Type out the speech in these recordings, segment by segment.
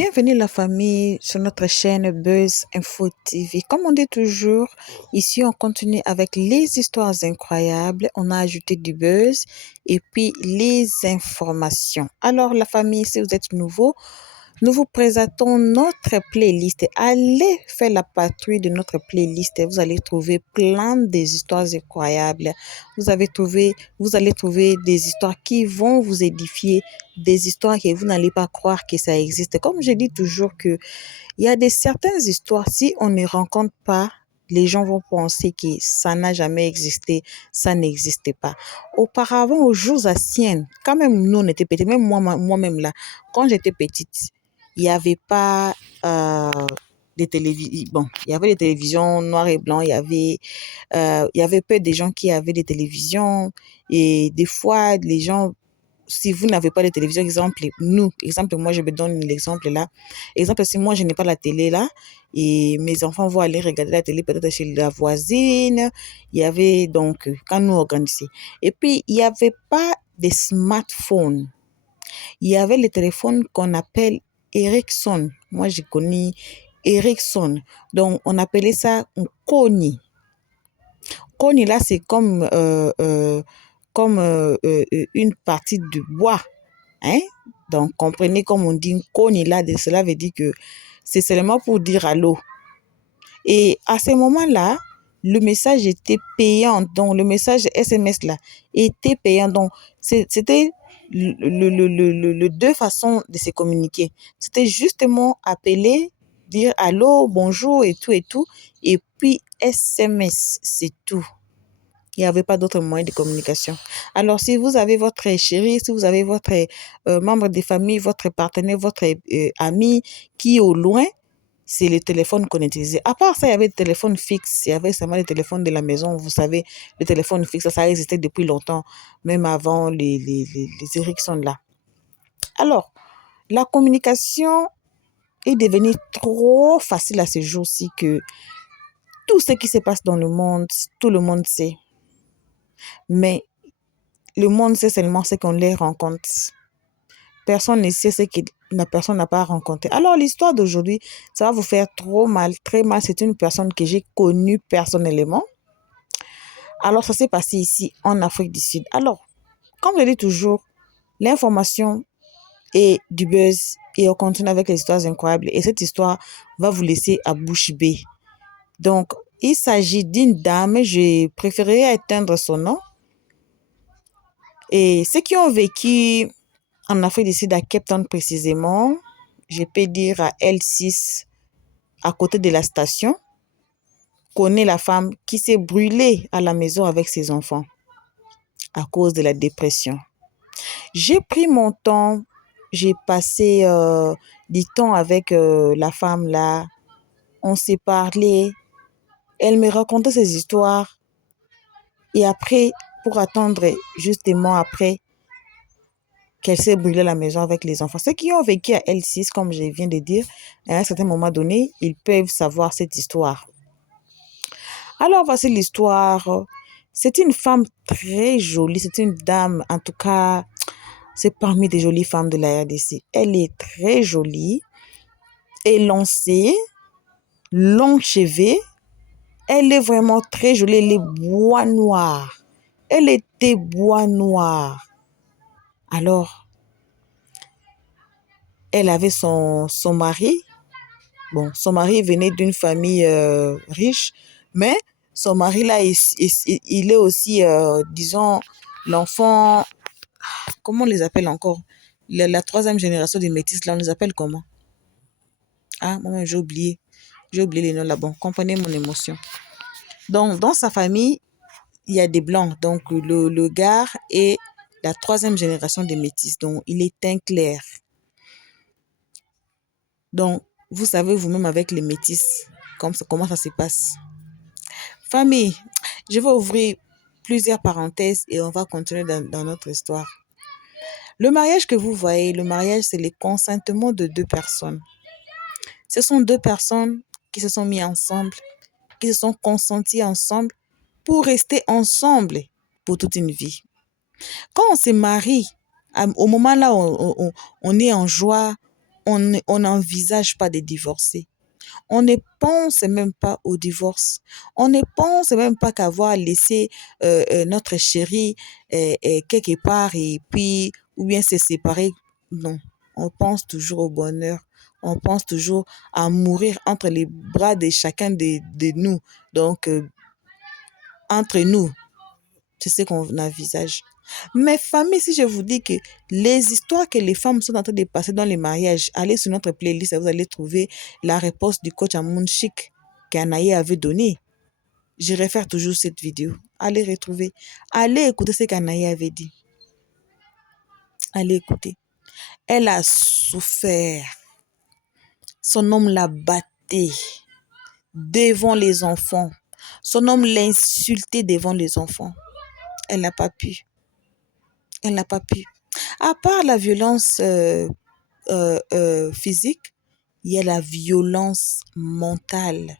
Bienvenue la famille sur notre chaîne Buzz Info TV. Comme on dit toujours, ici on continue avec les histoires incroyables. On a ajouté du buzz et puis les informations. Alors la famille, si vous êtes nouveau, nous vous présentons notre playlist. Allez faire la patrouille de notre playlist et vous allez trouver plein des histoires incroyables. Vous allez trouver des histoires qui vont vous édifier, des histoires que vous n'allez pas croire que ça existe. Comme je dis toujours que il y a certaines histoires, si on ne rencontre pas, les gens vont penser que ça n'a jamais existé, ça n'existait pas. Auparavant, aux jours anciens, quand même nous on était petits, même moi-même là, quand j'étais petite, il n'y avait pas des télévisions. Bon, il y avait des télévisions noir et blanc, il y avait peu de gens qui avaient des télévisions et des fois les gens, si vous n'avez pas de télévision, exemple, moi je me donne l'exemple là. Exemple, si moi je n'ai pas la télé là et mes enfants vont aller regarder la télé peut-être chez la voisine, il y avait donc, quand nous organisions. Et puis, il n'y avait pas de smartphone. Il y avait le téléphone qu'on appelle Ericsson. Moi, j'ai connu Ericsson. Donc, on appelait ça un Koni. Koni, là, c'est comme une partie de bois. Hein? Donc, comprenez, comme on dit Koni, là, cela veut dire que c'est seulement pour dire allô. Et à ce moment-là, le message était payant. Donc, le message SMS, là, était payant. Donc, c'était le deux façons de se communiquer. C'était justement appeler, dire allô, bonjour et tout. Et puis, SMS, c'est tout. Il n'y avait pas d'autre moyen de communication. Alors, si vous avez votre chéri, si vous avez votre membre de famille, votre partenaire, votre ami qui est au loin, c'est le téléphone qu'on utilisait. À part ça, il y avait le téléphone fixe. Il y avait seulement le téléphone de la maison. Vous savez, le téléphone fixe, ça existait depuis longtemps, même avant les Ericsson là. Alors, la communication est devenue trop facile à ce jour-ci que tout ce qui se passe dans le monde, tout le monde sait. Mais le monde sait seulement ce qu'on les rencontre. Personne ne sait ce que la personne n'a pas rencontré. Alors, l'histoire d'aujourd'hui, ça va vous faire trop mal, très mal. C'est une personne que j'ai connue personnellement. Alors, ça s'est passé ici, en Afrique du Sud. Alors, comme je dis toujours, l'information est du buzz et on continue avec les histoires incroyables. Et cette histoire va vous laisser à bouche bée. Donc, il s'agit d'une dame, je préférerais éteindre son nom. Et ceux qui ont vécu en Afrique du Sud, à Cape Town précisément, je peux dire à L6, à côté de la station, connaît la femme qui s'est brûlée à la maison avec ses enfants à cause de la dépression. J'ai pris mon temps, j'ai passé du temps avec la femme là, on s'est parlé, elle me racontait ses histoires et après, pour attendre justement après, qu'elle s'est brûlée à la maison avec les enfants. Ceux qui ont vécu à L6, comme je viens de dire, à un certain moment donné, ils peuvent savoir cette histoire. Alors, voici l'histoire. C'est une femme très jolie. C'est une dame, en tout cas, c'est parmi des jolies femmes de la RDC. Elle est très jolie, élancée, longs cheveux. Elle est vraiment très jolie. Elle est bois noir. Elle était bois noir. Alors, elle avait son mari. Bon, son mari venait d'une famille riche, mais son mari là, il est aussi, disons, l'enfant, comment on les appelle encore? La troisième génération des métis, là, on les appelle comment? Ah, moi, j'ai oublié. J'ai oublié les noms là. Bon, comprenez mon émotion. Donc, dans sa famille, il y a des blancs. Donc, le gars est la troisième génération des métis. Donc, il est teint clair. Donc, vous savez vous-même avec les métis, comment ça se passe. Famille, je vais ouvrir plusieurs parenthèses et on va continuer dans notre histoire. Le mariage que vous voyez, le mariage, c'est le consentement de deux personnes. Ce sont deux personnes qui se sont mis ensemble, qui se sont consenties ensemble pour rester ensemble pour toute une vie. Quand on se marie, au moment là où on est en joie, on n'envisage pas de divorcer. On ne pense même pas au divorce. On ne pense même pas qu'avoir laissé notre chéri quelque part et puis, ou bien se séparer. Non, on pense toujours au bonheur. On pense toujours à mourir entre les bras de chacun de nous. Donc, entre nous, c'est ce qu'on envisage. Mes familles, si je vous dis que les histoires que les femmes sont en train de passer dans les mariages, allez sur notre playlist et vous allez trouver la réponse du coach Amoun Chic qu'Anaïe avait donnée. Je réfère toujours cette vidéo. Allez retrouver. Allez écouter ce qu'Anaïe avait dit. Allez écouter. Elle a souffert. Son homme l'a batté devant les enfants. Son homme l'a insulté devant les enfants. Elle n'a pas pu. Elle n'a pas pu. À part la violence physique, il y a la violence mentale.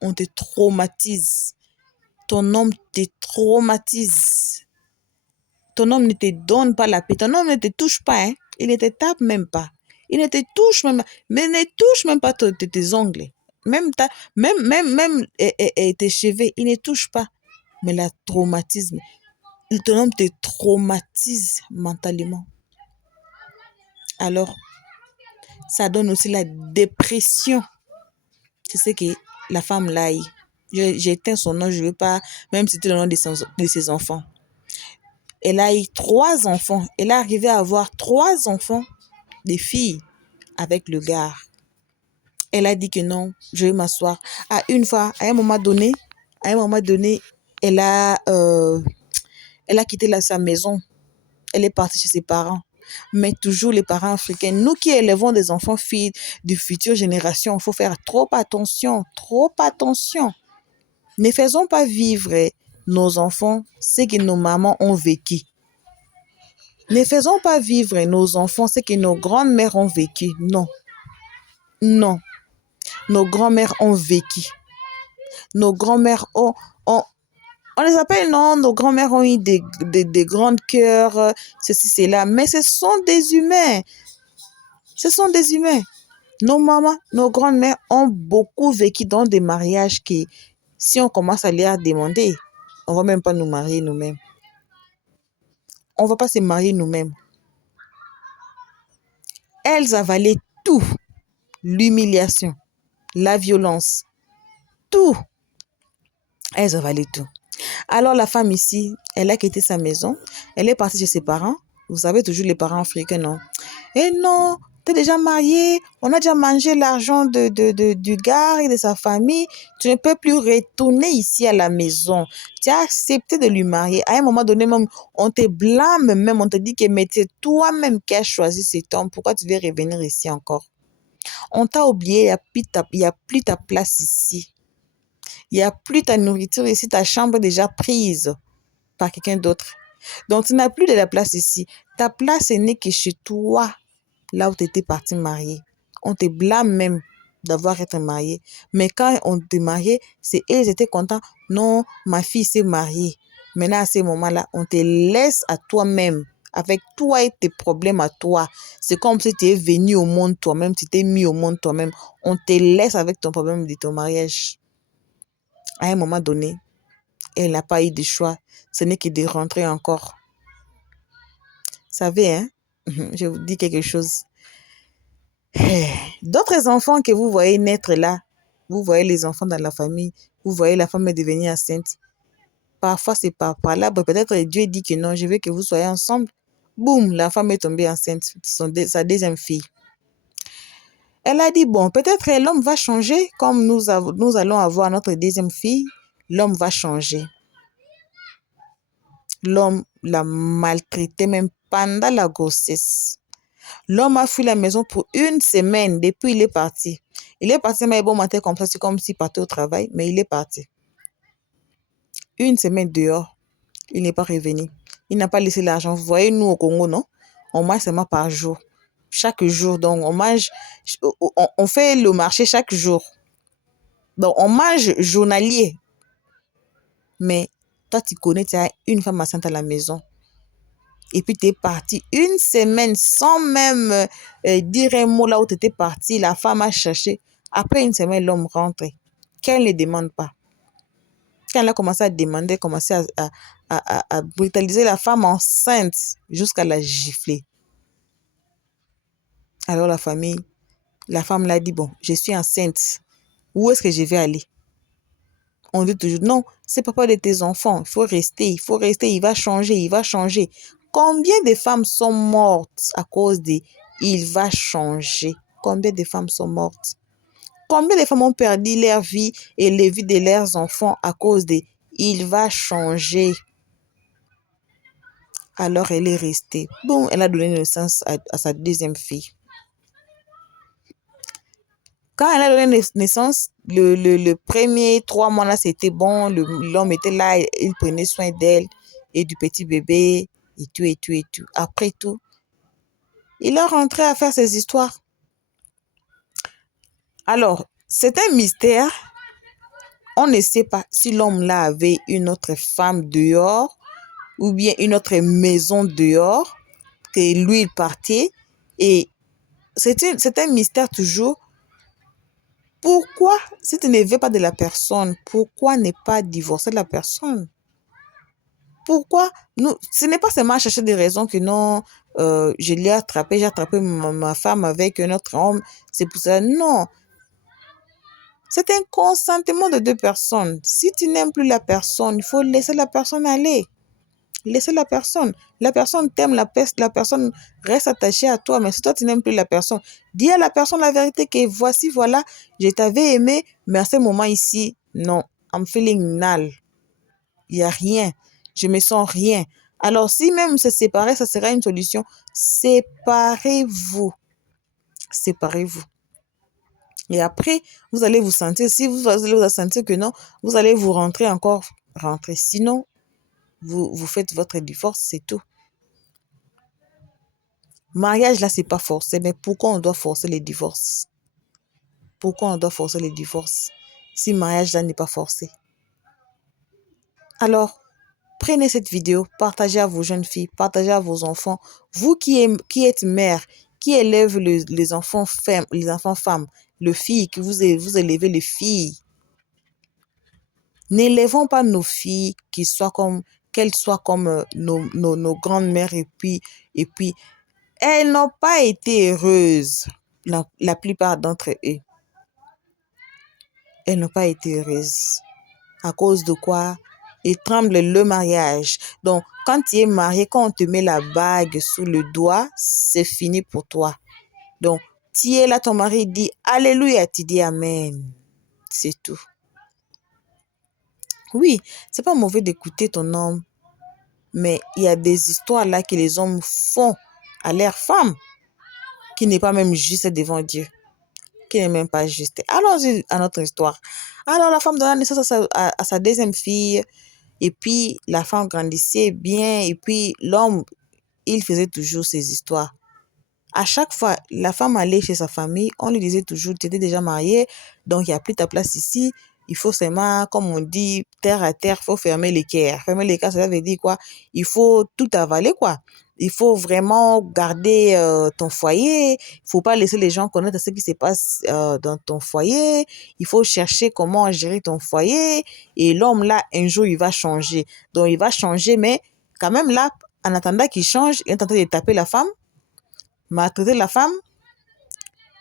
On te traumatise. Ton homme te traumatise. Ton homme ne te donne pas la paix. Ton homme ne te touche pas. Hein? Il ne te tape même pas. Il ne te touche même pas. Mais ne touche même pas tes ongles. Même tes cheveux. Il ne touche pas. Mais le traumatisme. Ton homme te traumatise mentalement. Alors, ça donne aussi la dépression. C'est ce que la femme là. J'éteins son nom, je ne veux pas même citer le nom de ses enfants. Elle a eu 3 enfants. Elle est arrivée à avoir 3 enfants, des filles, avec le gars. Elle a dit que non, je vais m'asseoir. À un moment donné, elle a quitté sa maison. Elle est partie chez ses parents. Mais toujours les parents africains, nous qui élevons des enfants filles de futures générations, il faut faire trop attention, trop attention. Ne faisons pas vivre nos enfants ce que nos mamans ont vécu. Ne faisons pas vivre nos enfants ce que nos grands-mères ont vécu. Non. Non. Nos grands-mères ont vécu. Nos grands-mères ont... On les appelle, non, nos grands-mères ont eu des grands cœurs, ceci, cela. Mais ce sont des humains. Ce sont des humains. Nos mamans, nos grandes-mères ont beaucoup vécu dans des mariages qui, si on commence à les demander, on ne va même pas nous marier nous-mêmes. On ne va pas se marier nous-mêmes. Elles avalaient tout. L'humiliation, la violence, tout. Elles avalaient tout. Alors la femme ici, elle a quitté sa maison. Elle est partie chez ses parents. Vous savez toujours les parents africains, non? Et non, tu es déjà marié. On a déjà mangé l'argent du gars et de sa famille. Tu ne peux plus retourner ici à la maison. Tu as accepté de lui marier. À un moment donné, même, on te blâme même. On te dit que c'est toi-même qui as choisi cet homme. Pourquoi tu veux revenir ici encore? On t'a oublié, il n'y a plus ta place ici. Il n'y a plus ta nourriture ici, ta chambre est déjà prise par quelqu'un d'autre. Donc, tu n'as plus de la place ici. Ta place n'est que chez toi, là où tu étais parti marier. On te blâme même d'avoir été marié. Mais quand on te mariait, c'est eux qui étaient contents. Non, ma fille s'est mariée. Maintenant, à ce moment-là, on te laisse à toi-même. Avec toi et tes problèmes à toi. C'est comme si tu es venu au monde toi-même, tu t'es mis au monde toi-même. On te laisse avec ton problème de ton mariage. À un moment donné, elle n'a pas eu de choix. Ce n'est que de rentrer encore. Vous savez, hein? Je vous dis quelque chose. D'autres enfants que vous voyez naître là, vous voyez les enfants dans la famille, vous voyez la femme devenir enceinte. Parfois, c'est par là. Peut-être Dieu dit que non, je veux que vous soyez ensemble. Boum, la femme est tombée enceinte, sa deuxième fille. Elle a dit, bon, peut-être l'homme va changer, comme nous allons avoir notre deuxième fille, l'homme va changer. L'homme l'a maltraité même pendant la grossesse. L'homme a fui la maison pour 1 semaine, depuis il est parti. Il est parti, mais bon matin comme ça, c'est comme s'il partait au travail, mais il est parti. 1 semaine dehors, il n'est pas revenu. Il n'a pas laissé l'argent. Vous voyez, nous au Congo, non? On mange seulement par jour. Chaque jour, donc on mange, on fait le marché chaque jour. Donc on mange journalier. Mais toi, tu connais, tu as une femme enceinte à la maison. Et puis tu es parti une semaine sans même dire un mot là où tu étais parti. La femme a cherché. Après une semaine, l'homme rentre. Qu'elle ne demande pas. Quand elle a commencé à demander, commencé à brutaliser la femme enceinte jusqu'à la gifler. Alors la femme l'a dit, bon, je suis enceinte. Où est-ce que je vais aller? On dit toujours, non, c'est papa de tes enfants. Il faut rester, il va changer, il va changer. Combien de femmes sont mortes à cause de il va changer? Combien de femmes sont mortes? Combien de femmes ont perdu leur vie et les vies de leurs enfants à cause de il va changer? Alors elle est restée. Bon, elle a donné naissance à sa deuxième fille. Quand elle a donné naissance, le premier 3 mois là, c'était bon. L'homme était là, il prenait soin d'elle et du petit bébé et tout, et tout, et tout. Après tout, il est rentré à faire ses histoires. Alors, c'est un mystère. On ne sait pas si l'homme là avait une autre femme dehors ou bien une autre maison dehors, que lui, il partait. Et c'est un mystère toujours. Pourquoi, si tu ne veux pas de la personne, pourquoi ne pas divorcer de la personne? Pourquoi nous, ce n'est pas seulement chercher des raisons que non, je l'ai attrapé, j'ai attrapé ma femme avec un autre homme, c'est pour ça. Non, c'est un consentement de deux personnes. Si tu n'aimes plus la personne, il faut laisser la personne aller. Laissez la personne. La personne t'aime, la personne reste attachée à toi. Mais si toi, tu n'aimes plus la personne, dis à la personne la vérité que voici, voilà, je t'avais aimé, mais à ce moment ici, non, I'm feeling null. Il n'y a rien. Je me sens rien. Alors, si même se séparer, ça sera une solution. Séparez-vous. Séparez-vous. Et après, vous allez vous sentir, si vous allez vous sentir que non, vous allez vous rentrer. Sinon, vous faites votre divorce, c'est tout. Mariage, là, c'est pas forcé. Mais pourquoi on doit forcer les divorces? Pourquoi on doit forcer les divorces si mariage, là, n'est pas forcé? Alors, prenez cette vidéo, partagez à vos jeunes filles, partagez à vos enfants. Vous qui êtes mère, qui élève les enfants femmes, les filles, que vous élevez les filles. N'élevons pas nos filles qu'elles soient comme nos grandes-mères et puis elles n'ont pas été heureuses, la plupart d'entre eux. Elles n'ont pas été heureuses. À cause de quoi? Ils tremblent le mariage. Donc, quand tu es marié, quand on te met la bague sous le doigt, c'est fini pour toi. Donc, tu es là, ton mari dit Alléluia, tu dis Amen. C'est tout. Oui, c'est pas mauvais d'écouter ton homme, mais il y a des histoires là que les hommes font à leurs femmes qui n'est pas même juste devant Dieu, qui n'est même pas juste. Allons-y à notre histoire. Alors, la femme donna naissance à sa deuxième fille, et puis la femme grandissait bien, et puis l'homme, il faisait toujours ses histoires. À chaque fois, la femme allait chez sa famille, on lui disait toujours, tu étais déjà mariée, donc il n'y a plus ta place ici. Il faut seulement, comme on dit, terre à terre, il faut fermer l'équerre. Fermer l'équerre, ça veut dire quoi? Il faut tout avaler, quoi. Il faut vraiment garder ton foyer. Il faut pas laisser les gens connaître ce qui se passe dans ton foyer. Il faut chercher comment gérer ton foyer. Et l'homme, là, un jour, il va changer. Donc, il va changer, mais quand même, là, en attendant qu'il change, il est en train de taper la femme, maltraiter la femme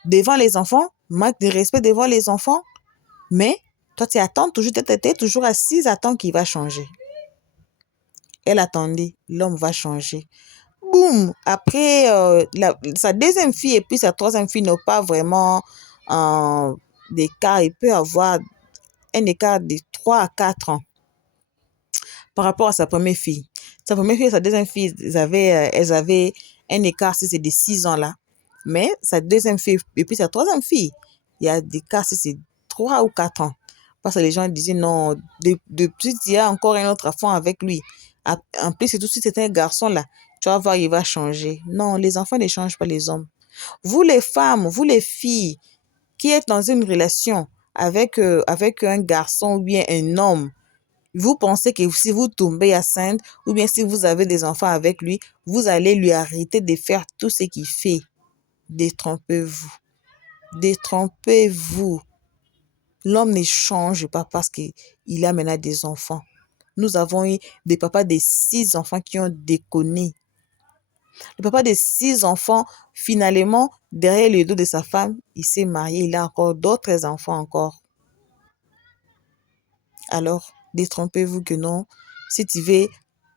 devant les enfants, manque de respect devant les enfants. Mais toi, tu attends toujours, tu étais toujours assise, attends qu'il va changer. Elle attendait, l'homme va changer. Boum! Après, sa deuxième fille et puis sa troisième fille n'ont pas vraiment d'écart. Il peut avoir un écart de 3 à 4 ans par rapport à sa première fille. Sa première fille et sa deuxième fille, elles avaient un écart, si c'est de 6 ans là. Mais sa deuxième fille et puis sa troisième fille, il y a des cas, si c'est 3 ou 4 ans. Parce que les gens disaient non, depuis il y a encore un autre enfant avec lui. En plus, c'est tout de suite, c'est un garçon là. Tu vas voir, il va changer. Non, les enfants ne changent pas les hommes. Vous les femmes, vous les filles qui êtes dans une relation avec un garçon ou bien un homme, Vous pensez que si vous tombez enceinte ou bien si vous avez des enfants avec lui, vous allez lui arrêter de faire tout ce qu'il fait. Détrompez-vous. Détrompez-vous. L'homme ne change pas parce qu'il a maintenant des enfants. Nous avons eu des papas de 6 enfants qui ont déconné. Le papa de 6 enfants, finalement, derrière le dos de sa femme, il s'est marié, il a encore d'autres enfants encore. Alors, détrompez-vous que non. Si tu veux,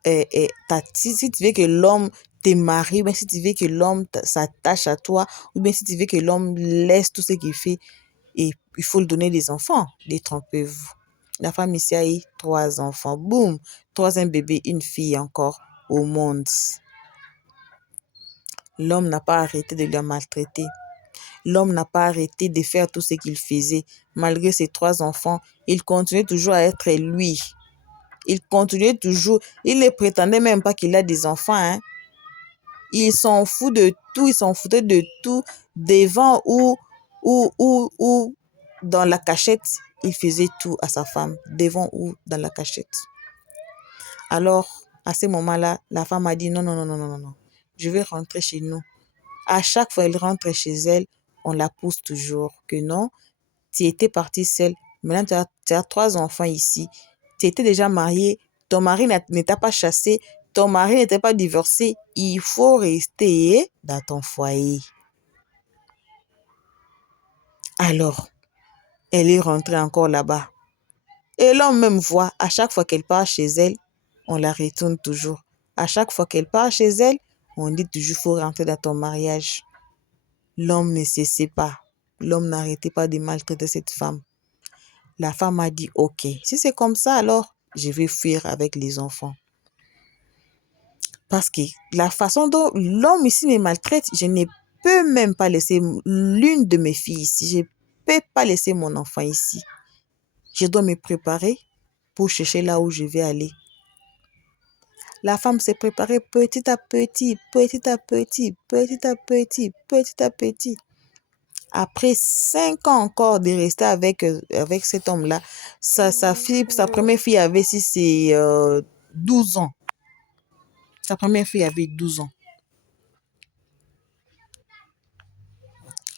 si tu veux que l'homme te marie, ou bien si tu veux que l'homme s'attache à toi, ou bien si tu veux que l'homme laisse tout ce qu'il fait, et il faut lui donner des enfants. Détrompez-vous. La femme ici a eu 3 enfants. Boum, 3e bébé, une fille encore au monde. L'homme n'a pas arrêté de la maltraiter. L'homme n'a pas arrêté de faire tout ce qu'il faisait. Malgré ses 3 enfants, il continuait toujours à être lui. Il continuait toujours. Il ne prétendait même pas qu'il a des enfants. Hein. Il s'en fout de tout. Il s'en foutait de tout. Devant ou dans la cachette, il faisait tout à sa femme. Devant ou dans la cachette. Alors, à ce moment-là, la femme a dit non, non, non, non, non, non. Je vais rentrer chez nous. À chaque fois qu'elle rentre chez elle, on la pousse toujours que non, tu étais partie seule. Maintenant, tu as 3 enfants ici. Tu étais déjà mariée. Ton mari ne t'a pas chassé. Ton mari n'était pas divorcé. Il faut rester dans ton foyer. Alors, elle est rentrée encore là-bas. Et l'homme même voit, à chaque fois qu'elle part chez elle, on la retourne toujours. À chaque fois qu'elle part chez elle, on dit toujours, il faut rentrer dans ton mariage. L'homme ne cessait pas. L'homme n'arrêtait pas de maltraiter cette femme. La femme a dit, ok, si c'est comme ça, alors je vais fuir avec les enfants. Parce que la façon dont l'homme ici me maltraite, je ne peux même pas laisser l'une de mes filles ici. Je ne peux pas laisser mon enfant ici. Je dois me préparer pour chercher là où je vais aller. La femme s'est préparée petit à petit, petit à petit, petit à petit, petit à petit. Après 5 ans encore de rester avec cet homme-là, sa première fille avait 12 ans. Sa première fille avait 12 ans.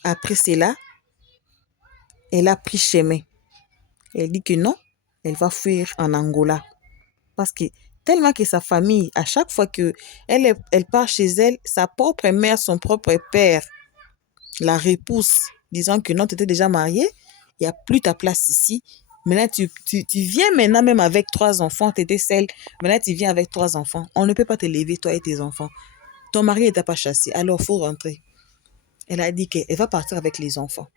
Après cela, elle a pris chemin. Elle dit que non, elle va fuir en Angola. Parce que tellement que sa famille, à chaque fois qu'elle part chez elle, sa propre mère, son propre père la repousse, disant que non, tu étais déjà mariée, il n'y a plus ta place ici. Maintenant, tu viens maintenant même avec 3 enfants, tu étais seule. Maintenant, tu viens avec 3 enfants. On ne peut pas te lever, toi et tes enfants. Ton mari ne t'a pas chassé, alors il faut rentrer. Elle a dit qu'elle va partir avec les enfants.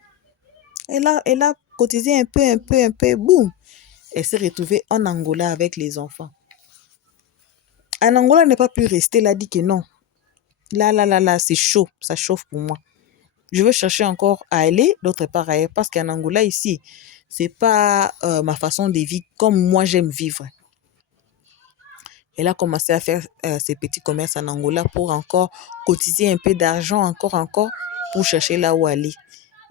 Elle a cotisé un peu, boum. Elle s'est retrouvée en Angola avec les enfants. En Angola, elle n'a pas pu rester, elle a dit que non. Là, c'est chaud, ça chauffe pour moi. Je veux chercher encore à aller d'autre part ailleurs parce qu'en Angola, ici, c'est pas ma façon de vivre comme moi j'aime vivre. Elle a commencé à faire ses petits commerces en Angola pour encore cotiser un peu d'argent, encore, pour chercher là où aller.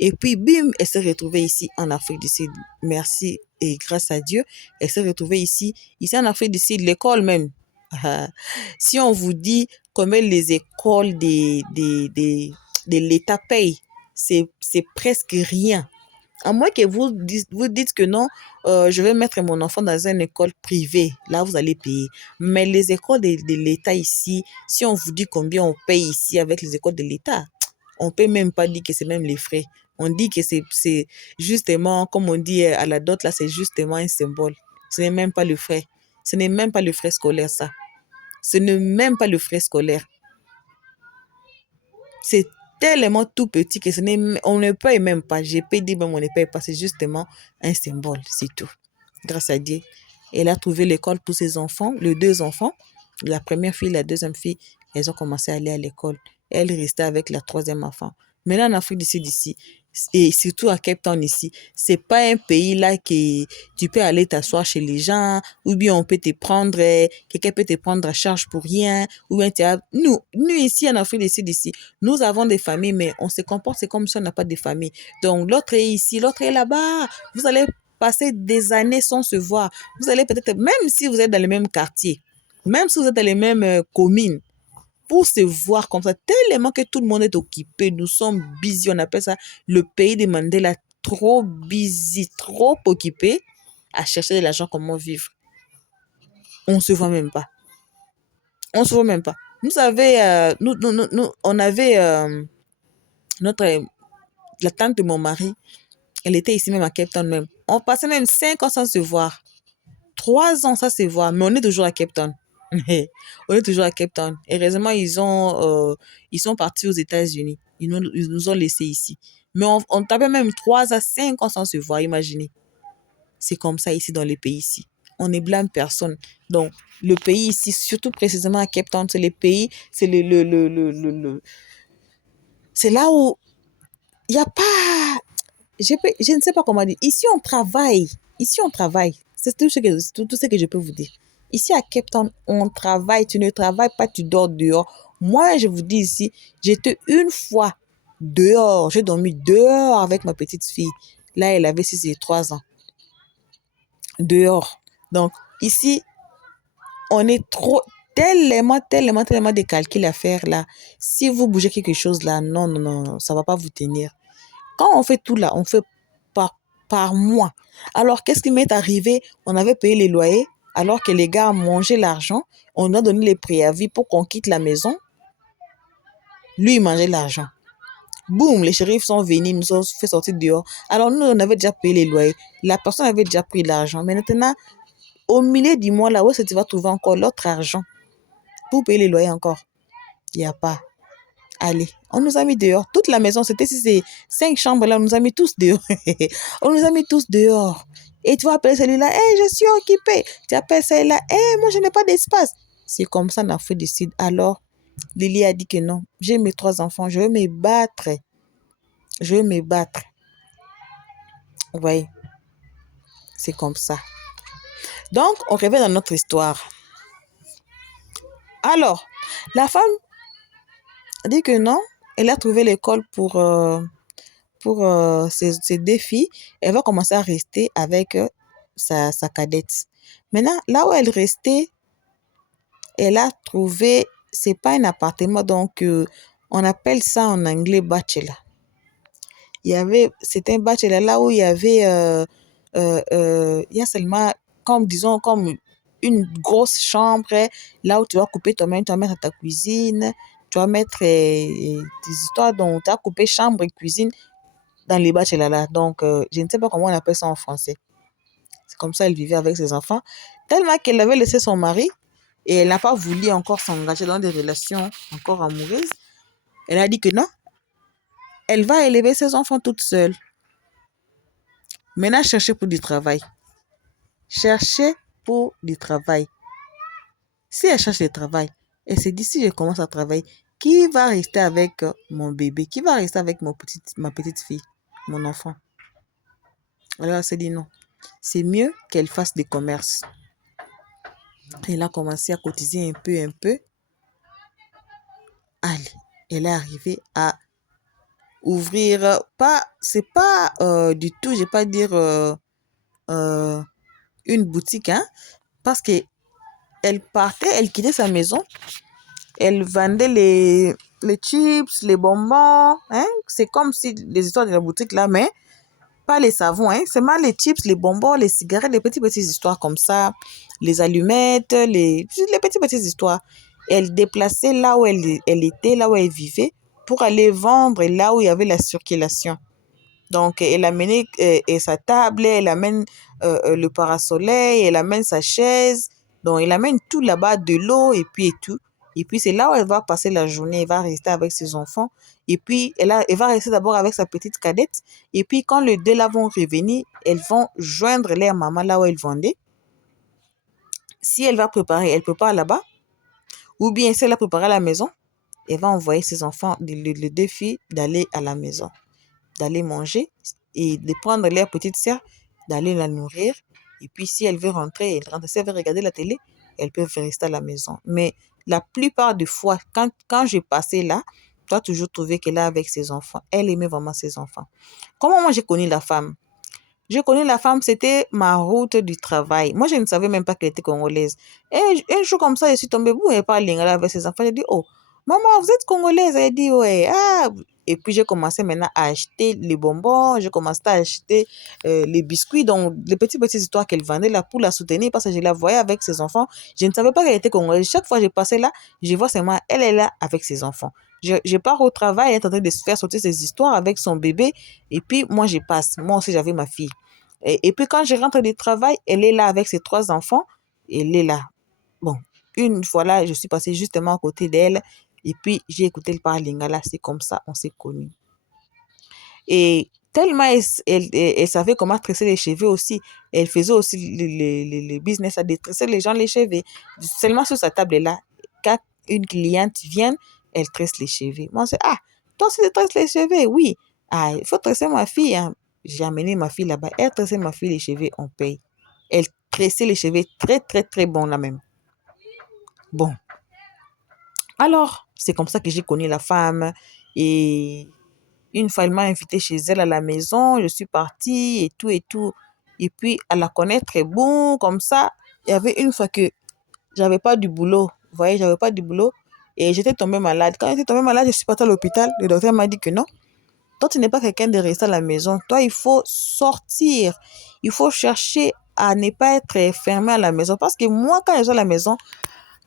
Et puis, bim, elle s'est retrouvée ici en Afrique du Sud. Merci et grâce à Dieu, elle s'est retrouvée ici en Afrique du Sud, l'école même. Si on vous dit combien les écoles de l'État payent, c'est presque rien. À moins que vous dites que non, je vais mettre mon enfant dans une école privée. Là, vous allez payer. Mais les écoles de l'État ici, si on vous dit combien on paye ici avec les écoles de l'État, on ne peut même pas dire que c'est même les frais. On dit que c'est justement, comme on dit à la dot, là, c'est justement un symbole. Ce n'est même pas le frais. Ce n'est même pas le frais scolaire, ça. Ce n'est même pas le frais scolaire. C'est tellement tout petit que on ne paye même pas. J'ai payé, même on ne paye pas. C'est justement un symbole, c'est tout. Grâce à Dieu. Elle a trouvé l'école pour ses enfants, les 2 enfants. La première fille, la deuxième fille, elles ont commencé à aller à l'école. Elle restait avec la 3e enfant. Maintenant, en Afrique du Sud, ici, et surtout à Cape Town ici, c'est pas un pays là que tu peux aller t'asseoir chez les gens, ou bien on peut te prendre, quelqu'un peut te prendre à charge pour rien, ou bien nous ici en Afrique du Sud ici, nous avons des familles, mais on se comporte, c'est comme si on n'a pas de famille. Donc l'autre est ici, l'autre est là-bas. Vous allez passer des années sans se voir. Vous allez peut-être, même si vous êtes dans le même quartier, même si vous êtes dans les mêmes communes, pour se voir comme ça, tellement que tout le monde est occupé, nous sommes busy, on appelle ça le pays de Mandela, trop busy, trop occupé à chercher de l'argent, comment vivre. On ne se voit même pas. On ne se voit même pas. Nous avait, on avait notre, la tante de mon mari, elle était ici même à Cape Town même. On passait même 5 ans sans se voir. 3 ans sans se voir, mais on est toujours à Cape Town. On est toujours à Cape Town. Heureusement, ils sont partis aux États-Unis. Ils nous ont laissés ici. Mais on tapait même 3 à 5 ans sans se voir, imaginez. C'est comme ça ici dans les pays ici. On ne blâme personne. Donc, le pays ici, surtout précisément à Cape Town, c'est le pays, c'est c'est là où il n'y a pas, je ne sais pas comment dire. Ici, on travaille. Ici, on travaille. C'est tout tout ce que je peux vous dire. Ici, à Cape Town, on travaille. Tu ne travailles pas, tu dors dehors. Moi, je vous dis ici, j'étais une fois dehors. J'ai dormi dehors avec ma petite fille. Là, elle avait 6 et 3 ans. Dehors. Donc, ici, on est trop, tellement de calculs à faire là. Si vous bougez quelque chose là, non, ça ne va pas vous tenir. Quand on fait tout là, on fait par mois. Alors, qu'est-ce qui m'est arrivé? On avait payé les loyers, alors que les gars ont mangé l'argent. On a donné les préavis pour qu'on quitte la maison. Lui, il mangeait l'argent. Boum, les shérifs sont venus, nous ont fait sortir dehors. Alors, nous, on avait déjà payé les loyers. La personne avait déjà pris l'argent. Mais maintenant, au milieu du mois, là, où est-ce que tu vas trouver encore l'autre argent pour payer les loyers encore? Il n'y a pas. Allez, on nous a mis dehors. Toute la maison, c'était ces 5 chambres là, on nous a mis tous dehors. On nous a mis tous dehors. Et tu vas appeler celui-là, hey, je suis occupé. Tu appelles celle-là, hey, moi je n'ai pas d'espace. C'est comme ça, on a fait décide. Alors, Lily a dit que non. J'ai mes 3 enfants, je veux me battre. Je veux me battre. Oui, c'est comme ça. Donc, on revient dans notre histoire. Alors, la femme dit que non, elle a trouvé l'école pour ses 2 filles. Elle va commencer à rester avec sa cadette. Maintenant, là où elle restait, elle a trouvé, c'est pas un appartement, donc on appelle ça en anglais bachelor. C'était un bachelor là où il y a seulement, comme disons, comme une grosse chambre, là où tu vas couper toi-même, tu vas mettre ta cuisine, tu vas mettre des histoires, donc tu as coupé chambre et cuisine dans les bachelors là. Donc, je ne sais pas comment on appelle ça en français. C'est comme ça elle vivait avec ses enfants. Tellement qu'elle avait laissé son mari et elle n'a pas voulu encore s'engager dans des relations encore amoureuses. Elle a dit que non, elle va élever ses enfants toute seule. Maintenant, chercher pour du travail. Chercher pour du travail. Si elle cherche du travail, elle se dit, si je commence à travailler, qui va rester avec mon bébé? Qui va rester avec ma petite fille, mon enfant? Alors, elle s'est dit non. C'est mieux qu'elle fasse des commerces. Elle a commencé à cotiser un peu. Allez, elle est arrivée à ouvrir, c'est pas du tout, je vais pas dire une boutique, hein, parce que elle quittait sa maison, elle vendait les chips, les bonbons, hein, c'est comme si les histoires de la boutique là, mais pas les savons, hein, seulement les chips, les bonbons, les cigarettes, les petites histoires comme ça, les allumettes, les petites histoires. Elle déplaçait là où elle était, là où elle vivait, pour aller vendre là où il y avait la circulation. Donc, elle amène sa table, elle amène le parasoleil, elle amène sa chaise. Donc, elle amène tout là-bas, de l'eau et puis et tout. Et puis, c'est là où elle va passer la journée. Elle va rester avec ses enfants. Et puis, elle va rester d'abord avec sa petite cadette. Et puis, quand les deux là vont revenir, elles vont joindre leur maman là où elle vendait. Si elle va préparer, elle prépare là-bas. Ou bien, si elle a préparé à la maison, elle va envoyer ses enfants, les 2 filles, d'aller à la maison, d'aller manger et de prendre leur petite sœur, d'aller la nourrir. Et puis, si elle veut rentrer, elle rentre. Si elle veut regarder la télé, elle peut rester à la maison. Mais la plupart des fois, quand j'ai passé là, tu as toujours trouvé qu'elle est avec ses enfants. Elle aimait vraiment ses enfants. Comment moi j'ai connu la femme? Je connais la femme, c'était ma route du travail. Moi, je ne savais même pas qu'elle était congolaise. Et un jour comme ça, je suis tombée, vous, elle parle lingala avec ses enfants. J'ai dit, oh, maman, vous êtes congolaise? Elle dit, ouais. Ah. Et puis, j'ai commencé maintenant à acheter les bonbons, j'ai commencé à acheter les biscuits, donc les petites histoires qu'elle vendait là pour la soutenir parce que je la voyais avec ses enfants. Je ne savais pas qu'elle était congolaise. Chaque fois que je passais là, je vois seulement, elle est là avec ses enfants. Je pars au travail, elle est en train de se faire sauter ses histoires avec son bébé. Et puis, moi, je passe. Moi aussi, j'avais ma fille. Et puis, quand je rentre du travail, elle est là avec ses 3 enfants. Elle est là. Bon, une fois là, je suis passée justement à côté d'elle. Et puis, j'ai écouté le parler lingala. C'est comme ça, on s'est connus. Et tellement elle savait comment tresser les cheveux aussi. Elle faisait aussi le business à tresser les gens les cheveux. Seulement sur sa table là, quand une cliente vient, elle tresse les cheveux. Moi, c'est, ah, toi aussi tu tresses les cheveux? Oui. Ah, il faut tresser ma fille, hein. J'ai amené ma fille là-bas. Elle tressait ma fille les cheveux, on paye. Elle tressait les cheveux très, très, très bon là même. Bon. Alors, c'est comme ça que j'ai connu la femme. Et une fois, elle m'a invitée chez elle à la maison. Je suis partie et tout et tout. Et puis, à la connaître très bon, comme ça. Il y avait une fois que j'avais pas du boulot. Vous voyez, j'avais pas du boulot. Et j'étais tombée malade. Quand j'étais tombée malade, je suis partie à l'hôpital. Le docteur m'a dit que non. Toi, tu n'es pas quelqu'un de rester à la maison. Toi, il faut sortir. Il faut chercher à ne pas être fermé à la maison. Parce que moi, quand je suis à la maison,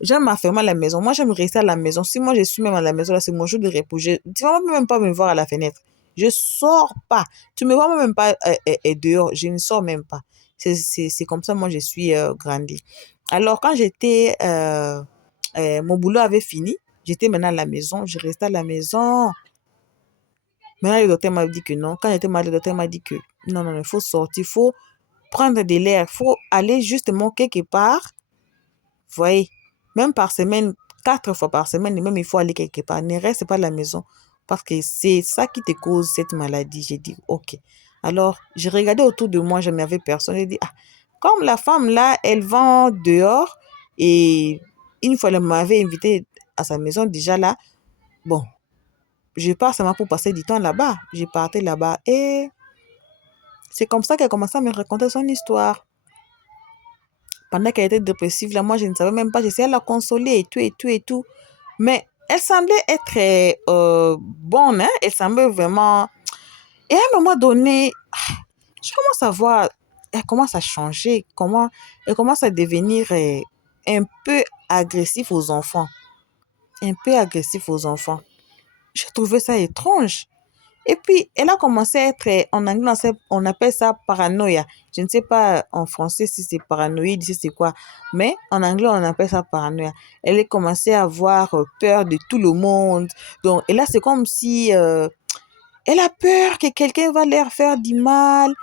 j'aime m'enfermer à la maison. Moi, j'aime rester à la maison. Si moi, je suis même à la maison, là, c'est mon jour de repos. Tu vas même pas me voir à la fenêtre. Je sors pas. Tu me vois même pas dehors. Je ne sors même pas. C'est comme ça, moi, je suis grandi. Alors, quand mon boulot avait fini, j'étais maintenant à la maison. Je restais à la maison. Maintenant, le docteur m'a dit que non. Quand j'étais malade, le docteur m'a dit que non, non, non, il faut sortir. Il faut prendre de l'air. Il faut aller justement quelque part. Vous voyez, même par semaine, 4 fois par semaine, même il faut aller quelque part. Ne reste pas à la maison parce que c'est ça qui te cause cette maladie. J'ai dit, ok. Alors, j'ai regardé autour de moi, je n'avais personne. J'ai dit, ah, comme la femme là, elle vend dehors et une fois, elle m'avait invité à sa maison déjà là. Bon, je pars seulement pour passer du temps là-bas. J'ai parti là-bas et c'est comme ça qu'elle a commencé à me raconter son histoire. Pendant qu'elle était dépressive, là, moi, je ne savais même pas. J'essayais de la consoler et tout, et tout, et tout. Mais elle semblait être bonne, hein? Elle semblait vraiment... Et à un moment donné, je commence à voir, elle commence à changer, elle commence à devenir un peu agressive aux enfants. Un peu agressive aux enfants. J'ai trouvé ça étrange. Et puis, elle a commencé à être, en anglais, on appelle ça paranoïa. Je ne sais pas en français si c'est paranoïde, si c'est quoi. Mais en anglais, on appelle ça paranoïa. Elle a commencé à avoir peur de tout le monde. Donc, et là, c'est comme si elle a peur que quelqu'un va leur faire du mal.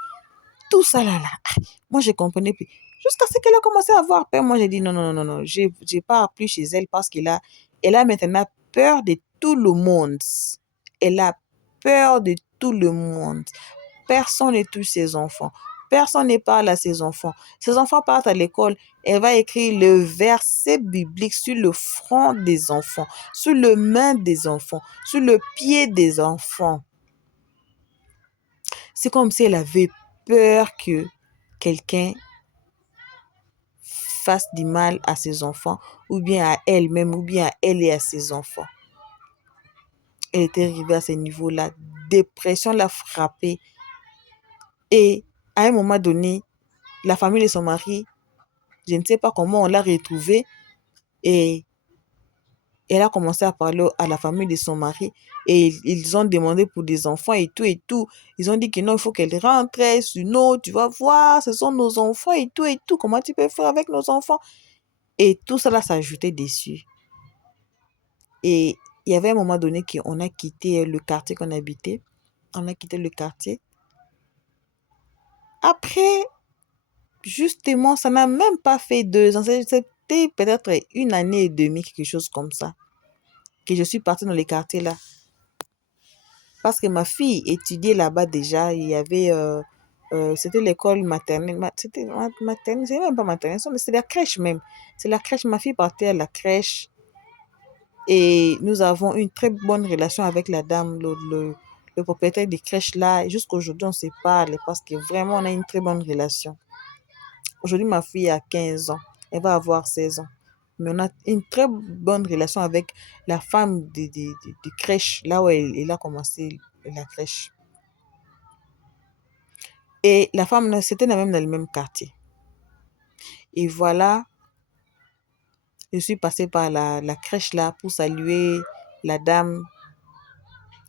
Tout ça là, là. Moi, je comprenais plus. Jusqu'à ce qu'elle a commencé à avoir peur. Moi, j'ai dit non, non, non, non, non. J'ai pas plus chez elle parce elle a maintenant peur de tout le monde. Elle a peur de tout le monde. Personne ne touche ses enfants. Personne ne parle à ses enfants. Ses enfants partent à l'école. Elle va écrire le verset biblique sur le front des enfants, sur le main des enfants, sur le pied des enfants. C'est comme si elle avait peur que quelqu'un fasse du mal à ses enfants, ou bien à elle-même, ou bien à elle et à ses enfants. Elle était arrivée à ce niveau-là. Dépression l'a frappée. Et à un moment donné, la famille de son mari, je ne sais pas comment on l'a retrouvée, et elle a commencé à parler à la famille de son mari et ils ont demandé pour des enfants et tout et tout. Ils ont dit que non, il faut qu'elle rentre, sinon tu vas voir, ce sont nos enfants et tout et tout. Comment tu peux faire avec nos enfants? Et tout cela s'ajoutait dessus. Et il y avait un moment donné qu'on a quitté le quartier qu'on habitait. On a quitté le quartier. Après, justement, ça n'a même pas fait 2 ans. C'était peut-être 1 année et demie, quelque chose comme ça, que je suis partie dans les quartiers là. Parce que ma fille étudiait là-bas déjà. Il y avait... c'était l'école maternelle. C'était maternelle, c'est même pas maternelle, mais c'est la crèche même. C'est la crèche. Ma fille partait à la crèche. Et nous avons une très bonne relation avec la dame, le propriétaire des crèches là, jusqu'à aujourd'hui, on se parle parce que vraiment, on a une très bonne relation. Aujourd'hui, ma fille a 15 ans. Elle va avoir 16 ans. Mais on a une très bonne relation avec la femme de crèche, là où elle a commencé la crèche. Et la femme, c'était même dans le même quartier. Et voilà, je suis passée par la crèche là pour saluer la dame.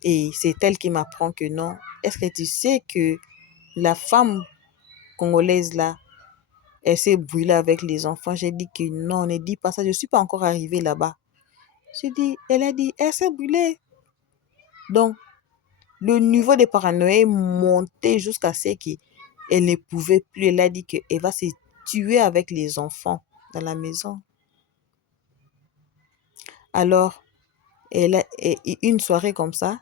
Et c'est elle qui m'apprend que non. Est-ce que tu sais que la femme congolaise là, elle s'est brûlée avec les enfants? J'ai dit que non, ne dis pas ça. Je ne suis pas encore arrivée là-bas. Elle a dit, elle s'est brûlée. Donc, le niveau de paranoïa est monté jusqu'à ce qu'elle ne pouvait plus. Elle a dit qu'elle va se tuer avec les enfants dans la maison. Alors, une soirée comme ça,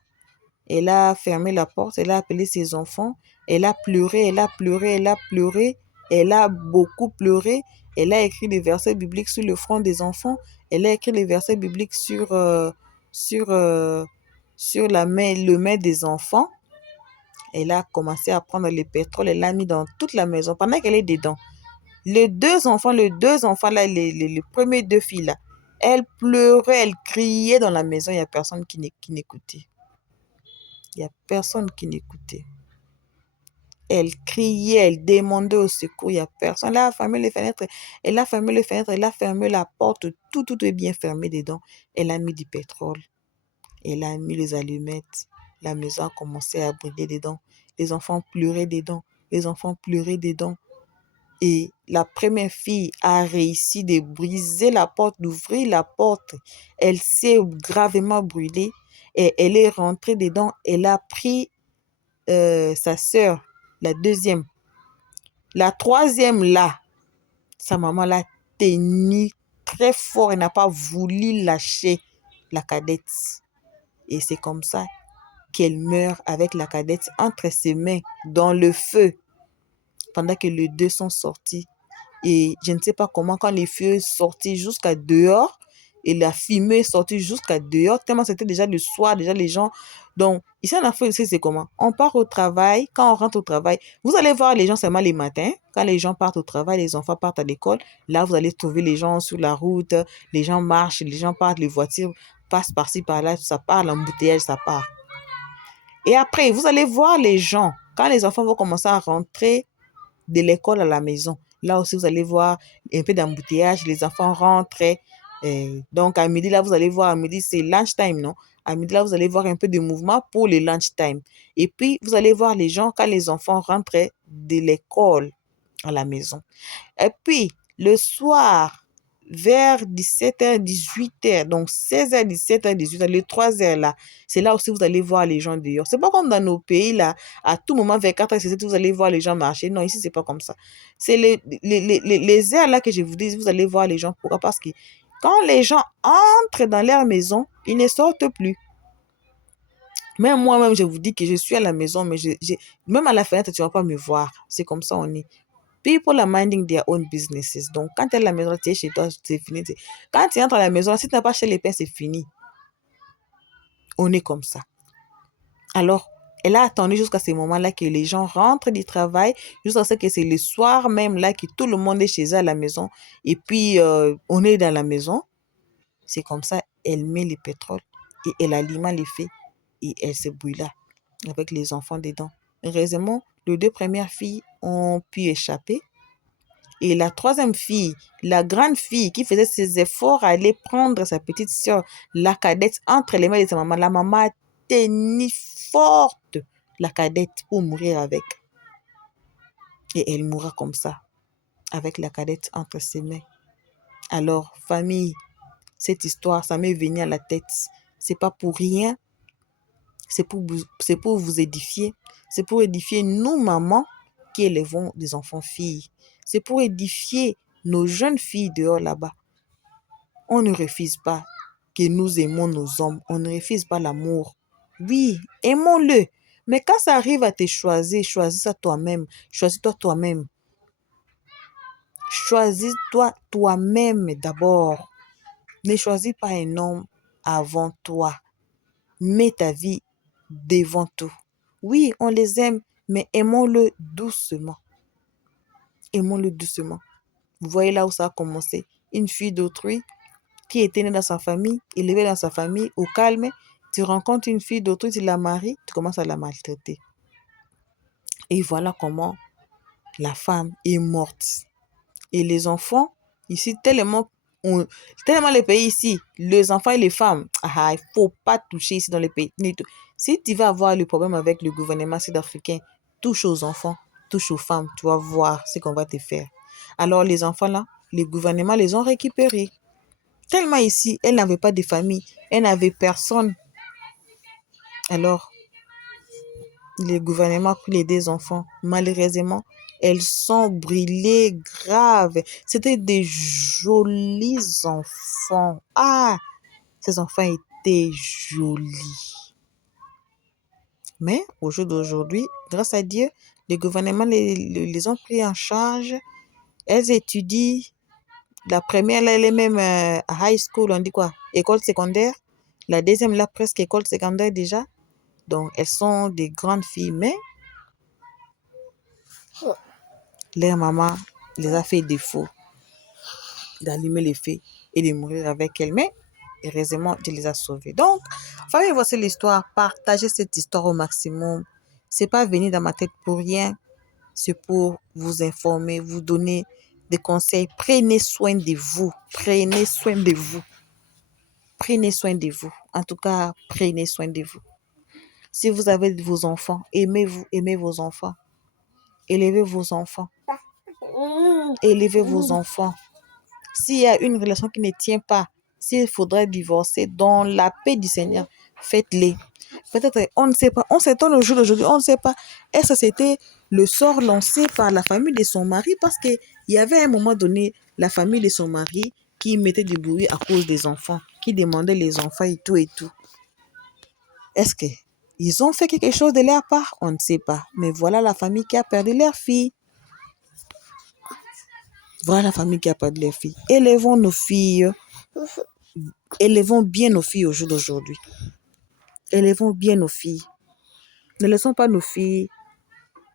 elle a fermé la porte, elle a appelé ses enfants, elle a pleuré, elle a pleuré, elle a pleuré, elle a beaucoup pleuré. Elle a écrit des versets bibliques sur le front des enfants. Elle a écrit des versets bibliques sur, euh, sur le main des enfants. Elle a commencé à prendre le pétrole, elle l'a mis dans toute la maison pendant qu'elle est dedans. Les deux enfants là, les premiers deux filles là, elles pleuraient, elles criaient dans la maison. Il n'y a personne qui n'écoutait. Il n'y a personne qui n'écoutait. Elle criait, elle demandait au secours, il n'y a personne. Elle a fermé les fenêtres, elle a fermé les fenêtres, elle a fermé la porte, tout est bien fermé dedans. Elle a mis du pétrole, elle a mis les allumettes. La maison a commencé à brûler dedans. Les enfants pleuraient dedans, les enfants pleuraient dedans. Et la première fille a réussi de briser la porte, d'ouvrir la porte. Elle s'est gravement brûlée et elle est rentrée dedans. Elle a pris sa sœur, la deuxième. La troisième là, sa maman l'a tenue très fort. Elle n'a pas voulu lâcher la cadette. Et c'est comme ça qu'elle meurt avec la cadette entre ses mains dans le feu pendant que les deux sont sortis. Et je ne sais pas comment, quand les feux sortaient jusqu'à dehors, et la fumée est sortie jusqu'à dehors, tellement c'était déjà le soir, déjà les gens. Donc, ici en Afrique, c'est comment? On part au travail, quand on rentre au travail, vous allez voir les gens seulement les matins, quand les gens partent au travail, les enfants partent à l'école, là, vous allez trouver les gens sur la route, les gens marchent, les gens partent, les voitures passent par-ci, par-là, ça part, l'embouteillage, ça part. Et après, vous allez voir les gens, quand les enfants vont commencer à rentrer de l'école à la maison. Là aussi, vous allez voir un peu d'embouteillage, les enfants rentrent. Donc, à midi, là, vous allez voir, à midi, c'est lunch time, non? À midi, là, vous allez voir un peu de mouvement pour le lunch time. Et puis, vous allez voir les gens quand les enfants rentrent de l'école à la maison. Et puis, le soir, vers 17h, 18h, donc 16h, 17h, 18h, les 3h là, c'est là aussi vous allez voir les gens dehors. C'est pas comme dans nos pays là, à tout moment vers 4h, 17h, vous allez voir les gens marcher. Non, ici, c'est pas comme ça. C'est les heures là que je vous dis, vous allez voir les gens. Pourquoi? Parce que quand les gens entrent dans leur maison, ils ne sortent plus. Même moi-même, je vous dis que je suis à la maison, mais même à la fenêtre, tu ne vas pas me voir. C'est comme ça, on est. People are minding their own businesses. Donc, quand tu es à la maison, tu es chez toi, c'est fini. Quand tu entres à la maison, si tu n'as pas chez les pères, c'est fini. On est comme ça. Alors, elle a attendu jusqu'à ce moment-là que les gens rentrent du travail, jusqu'à ce que c'est le soir même là que tout le monde est chez elle à la maison. Et puis, on est dans la maison. C'est comme ça, elle met le pétrole et elle alimente les feux et elle se brûle là avec les enfants dedans. Heureusement, les deux premières filles ont pu échapper. Et la troisième fille, la grande fille qui faisait ses efforts à aller prendre sa petite soeur, la cadette, entre les mains de sa maman, la maman a tenu forte la cadette pour mourir avec. Et elle mourra comme ça, avec la cadette entre ses mains. Alors, famille, cette histoire, ça m'est venu à la tête. C'est pas pour rien, c'est pour vous édifier. C'est pour édifier nous, mamans, qui élevons des enfants filles. C'est pour édifier nos jeunes filles dehors là-bas. On ne refuse pas que nous aimons nos hommes. On ne refuse pas l'amour. Oui, aimons-le. Mais quand ça arrive à te choisir, choisis ça toi-même. Choisis-toi toi-même. Choisis-toi toi-même d'abord. Ne choisis pas un homme avant toi. Mets ta vie devant tout. Oui, on les aime, mais aimons-le doucement. Aimons-le doucement. Vous voyez là où ça a commencé. Une fille d'autrui qui était née dans sa famille, élevée dans sa famille, au calme. Tu rencontres une fille d'autrui, tu la maries, tu commences à la maltraiter. Et voilà comment la femme est morte. Et les enfants, ici, tellement les pays ici, les enfants et les femmes, il ne faut pas toucher ici dans les pays. Si tu vas avoir le problème avec le gouvernement sud-africain, touche aux enfants, touche aux femmes, tu vas voir ce qu'on va te faire. Alors les enfants là, les gouvernements les ont récupérés. Tellement ici, elles n'avaient pas de famille, elles n'avaient personne. Alors, le gouvernement a pris les deux enfants. Malheureusement, elles sont brûlées grave. C'était des jolis enfants. Ah, ces enfants étaient jolis. Mais au jour d'aujourd'hui, grâce à Dieu, le gouvernement les ont pris en charge. Elles étudient. La première, là, elle est même à high school, on dit quoi? École secondaire. La deuxième, là, presque école secondaire déjà. Donc, elles sont des grandes filles, mais leur maman les a fait défaut d'allumer les feux et de mourir avec elle. Mais heureusement, Dieu les a sauvés. Donc, famille, voici l'histoire. Partagez cette histoire au maximum. C'est pas venir dans ma tête pour rien. C'est pour vous informer, vous donner des conseils. Prenez soin de vous. Prenez soin de vous. Prenez soin de vous. En tout cas, prenez soin de vous. Si vous avez vos enfants, aimez-vous, aimez vos enfants. Élevez vos enfants. Élevez vos enfants. S'il y a une relation qui ne tient pas, s'il faudrait divorcer, dans la paix du Seigneur, faites-les. Peut-être, on ne sait pas, on s'étonne au jour d'aujourd'hui, on ne sait pas. Est-ce que c'était le sort lancé par la famille de son mari? Parce qu'il y avait à un moment donné, la famille de son mari qui mettait du bruit à cause des enfants, qui demandait les enfants et tout et tout. Est-ce qu'ils ont fait quelque chose de leur part? On ne sait pas. Mais voilà la famille qui a perdu leur fille. Voilà la famille qui a perdu leur fille. Élevons nos filles. Élevons bien nos filles au jour d'aujourd'hui. Élevons bien nos filles. Ne laissons pas nos filles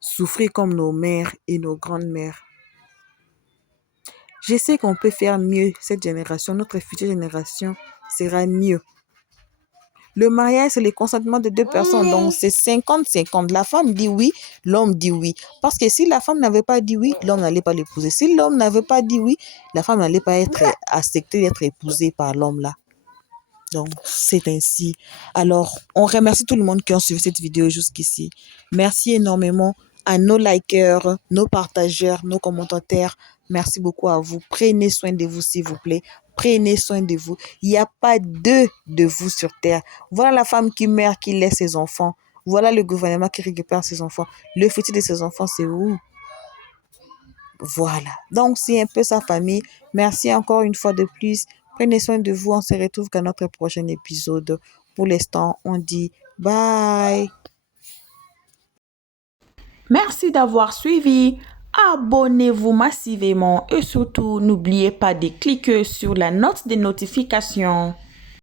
souffrir comme nos mères et nos grandes-mères. Je sais qu'on peut faire mieux cette génération. Notre future génération sera mieux. Le mariage, c'est le consentement de deux personnes. Donc, c'est 50-50. La femme dit oui, l'homme dit oui. Parce que si la femme n'avait pas dit oui, l'homme n'allait pas l'épouser. Si l'homme n'avait pas dit oui, la femme n'allait pas être acceptée d'être épousée par l'homme là. Donc, c'est ainsi. Alors, on remercie tout le monde qui a suivi cette vidéo jusqu'ici. Merci énormément à nos likers, nos partageurs, nos commentateurs. Merci beaucoup à vous. Prenez soin de vous, s'il vous plaît. Prenez soin de vous. Il n'y a pas deux de vous sur terre. Voilà la femme qui meurt, qui laisse ses enfants. Voilà le gouvernement qui récupère ses enfants. Le futur de ses enfants, c'est où? Voilà. Donc, c'est un peu sa famille. Merci encore une fois de plus. Prenez soin de vous. On se retrouve dans notre prochain épisode. Pour l'instant, on dit bye. Merci d'avoir suivi. Abonnez-vous massivement et surtout, n'oubliez pas de cliquer sur la note de notification.